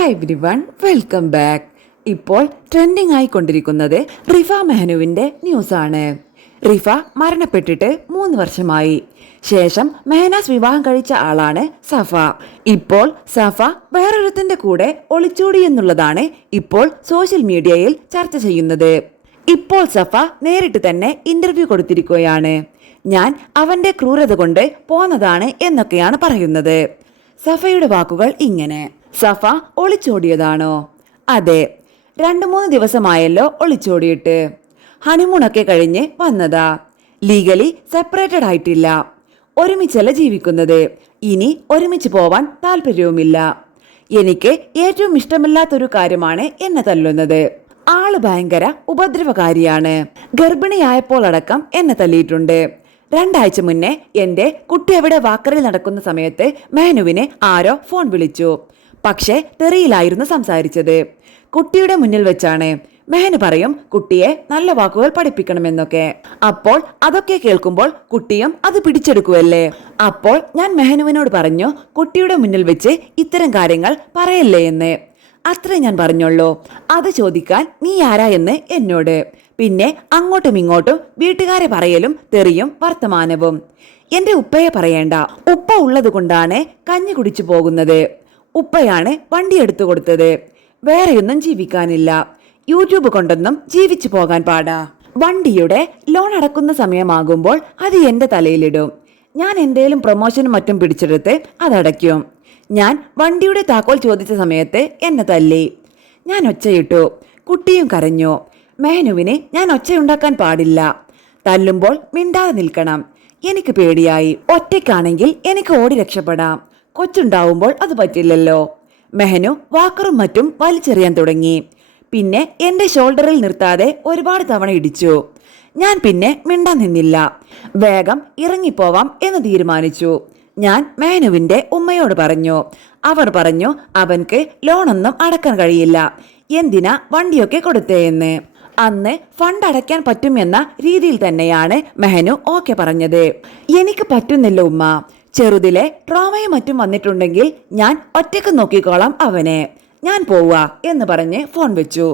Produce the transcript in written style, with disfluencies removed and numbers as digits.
Hi everyone, welcome back. ഇപ്പോൾ trending ആയിക്കൊണ്ടിരിക്കുന്നത് Rifa മെഹനുവിൻ്റെ ന്യൂസാണ്. റിഫ മരണപ്പെട്ടിട്ട് 3 വർഷമായി. ശേഷം മെഹനാസ് വിവാഹം കഴിച്ച ആളാണ് സഫ. ഇപ്പോൾ സഫ വേറൊരുത്തിന്റെ കൂടെ ഒളിച്ചോടി എന്നുള്ളതാണ് ഇപ്പോൾ സോഷ്യൽ മീഡിയയിൽ ചർച്ച ചെയ്യുന്നത്. ഇപ്പോൾ സഫ നേരിട്ട് തന്നെ ഇന്റർവ്യൂ കൊടുത്തിരിക്കുകയാണ്. ഞാൻ അവന്റെ ക്രൂരത കൊണ്ട് പോന്നതാണ് എന്നൊക്കെയാണ് പറയുന്നത്. സഫയുടെ വാക്കുകൾ ഇങ്ങനെ: സഫ ഒളിച്ചോടിയതാണോ? അതെ, 2-3 ദിവസമായല്ലോ ഒളിച്ചോടിയിട്ട്. ഹണിമൂണൊക്കെ കഴിഞ്ഞ് വന്നതാ. ലീഗലി സെപ്പറേറ്റഡ് ആയിട്ടില്ല. ഒരുമിച്ചല്ല ജീവിക്കുന്നത്. ഇനി ഒരുമിച്ച് പോവാൻ താല്പര്യവുമില്ല. എനിക്ക് ഏറ്റവും ഇഷ്ടമില്ലാത്തൊരു കാര്യമാണ് എന്നെ തല്ലുന്നത്. ആള് ഭയങ്കര ഉപദ്രവകാരിയാണ്. ഗർഭിണിയായപ്പോൾ അടക്കം എന്നെ തല്ലിയിട്ടുണ്ട്. 2 ആഴ്ച മുന്നേ എന്റെ കുട്ടി അവിടെ വാക്കറിൽ നടക്കുന്ന സമയത്ത് മെഹനുവിനെ ആരോ ഫോൺ വിളിച്ചു. പക്ഷേ തെറിയിലായിരുന്നു സംസാരിച്ചത്. കുട്ടിയുടെ മുന്നിൽ വെച്ചാണ്. മെഹനു പറയും കുട്ടിയെ നല്ല വാക്കുകൾ പഠിപ്പിക്കണമെന്നൊക്കെ. അപ്പോൾ അതൊക്കെ കേൾക്കുമ്പോൾ കുട്ടിയും അത് പിടിച്ചെടുക്കുമല്ലേ. അപ്പോൾ ഞാൻ മെഹനുവിനോട് പറഞ്ഞു, കുട്ടിയുടെ മുന്നിൽ വെച്ച് ഇത്തരം കാര്യങ്ങൾ പറയല്ലേ എന്ന്. അത്രേ ഞാൻ പറഞ്ഞുള്ളൂ. അത് ചോദിക്കാൻ നീ ആരാ എന്ന് എന്നോട്. പിന്നെ അങ്ങോട്ടും ഇങ്ങോട്ടും വീട്ടുകാരെ പറയലും തെറിയും വർത്തമാനവും. എന്റെ ഉപ്പയെ പറയേണ്ട. ഉപ്പ ഉള്ളത് കൊണ്ടാണ് കഞ്ഞി കുടിച്ചു പോകുന്നത്. ഉപ്പയാണ് വണ്ടി എടുത്തു കൊടുത്തത്. വേറെയൊന്നും ജീവിക്കാനില്ല. യൂട്യൂബ് കൊണ്ടൊന്നും ജീവിച്ചു പോകാൻ പാടാ. വണ്ടിയുടെ ലോൺ അടക്കുന്ന സമയമാകുമ്പോൾ അത് എന്റെ തലയിലിടും. ഞാൻ എന്തേലും പ്രൊമോഷനും മറ്റും പിടിച്ചെടുത്ത് അതടയ്ക്കും. ഞാൻ വണ്ടിയുടെ താക്കോൽ ചോദിച്ച സമയത്ത് എന്നെ തല്ലി. ഞാൻ ഒച്ചയിട്ടു. കുട്ടിയും കരഞ്ഞു. മെഹനുവിന് ഞാൻ ഒച്ചയുണ്ടാക്കാൻ പാടില്ല. തല്ലുമ്പോൾ മിണ്ടാതെ നിൽക്കണം. എനിക്ക് പേടിയായി. ഒറ്റയ്ക്കാണെങ്കിൽ എനിക്ക് ഓടി രക്ഷപ്പെടാം. കൊച്ചുണ്ടാവുമ്പോൾ അത് പറ്റില്ലല്ലോ. മെഹനു വാക്കറും മറ്റും വലിച്ചെറിയാൻ തുടങ്ങി. പിന്നെ എന്റെ ഷോൾഡറിൽ നിർത്താതെ ഒരുപാട് തവണ ഇടിച്ചു. ഞാൻ പിന്നെ മിണ്ടാൻ നിന്നില്ല. വേഗം ഇറങ്ങിപ്പോവാം എന്ന് തീരുമാനിച്ചു. ഞാൻ മെഹനുവിന്റെ ഉമ്മയോട് പറഞ്ഞു. അവർ പറഞ്ഞു അവൻക്ക് ലോണൊന്നും അടക്കാൻ കഴിയില്ല, എന്തിനാ വണ്ടിയൊക്കെ കൊടുത്തേന്ന്. അന്ന് ഫണ്ട് അടയ്ക്കാൻ പറ്റുമെന്ന രീതിയിൽ തന്നെയാണ് മെഹനു ഓക്കെ പറഞ്ഞത്. എനിക്ക് പറ്റുന്നില്ല ഉമ്മ. ചെറുതിലെ ട്രോമയും മറ്റും വന്നിട്ടുണ്ടെങ്കിൽ ഞാൻ ഒറ്റക്ക് നോക്കിക്കോളാം അവനെ. ഞാൻ പോവാ എന്ന് പറഞ്ഞ് ഫോൺ വെച്ചു.